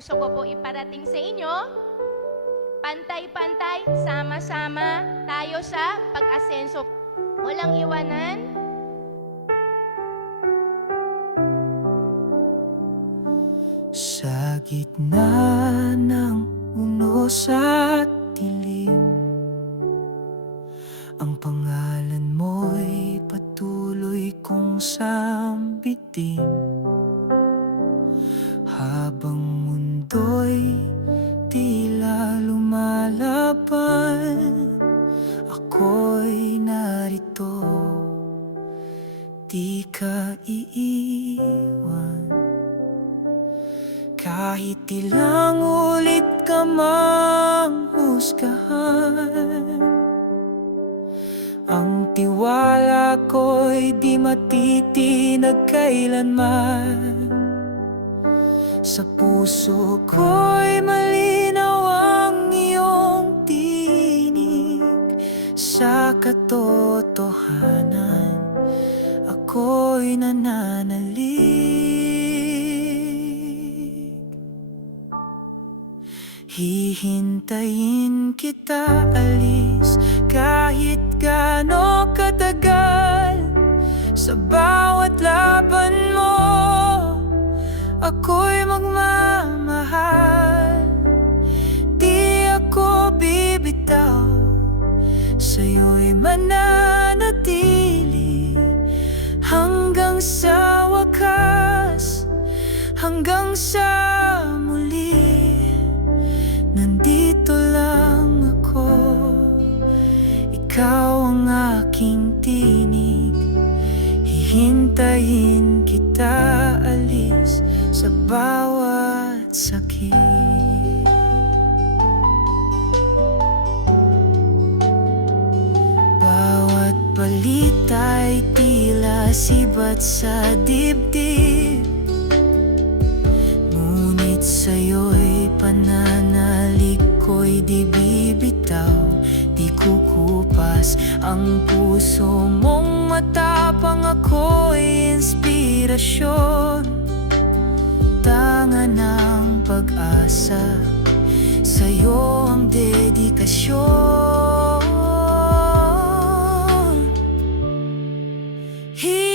gusto ko po iparating sa inyo, pantay-pantay, sama-sama tayo sa pag-asenso. Walang iwanan, Sa gitna ng unos at dilim Ang pangalan mo'y patuloy kong sambitin. Habang lumalaban Ako'y narito. Di ka kahit ilang ulit ka mang husgahan ko'y di matitinag kailanman. Sa puso ko'y malinaw Sa katotohanan ako'y nananalig Hihintayin kita alis kahit gaano katagal. Sa bawat laban mo ako'y magmamahal mananatili Hanggang sa wakas Hanggang sa muli. Nandito lang ako Ikaw ang aking tinig. Hihintayin kita alis Sa bawat sakit Bawat balita'y tila sibat sa dibdib. Ngunit sa'yo'y pananalig ko'y di bibitaw. Di kukupas ang puso mong matapang ako'y inspirasyon. Tanga ng pag-asa Sa'yo ang dedikasyon He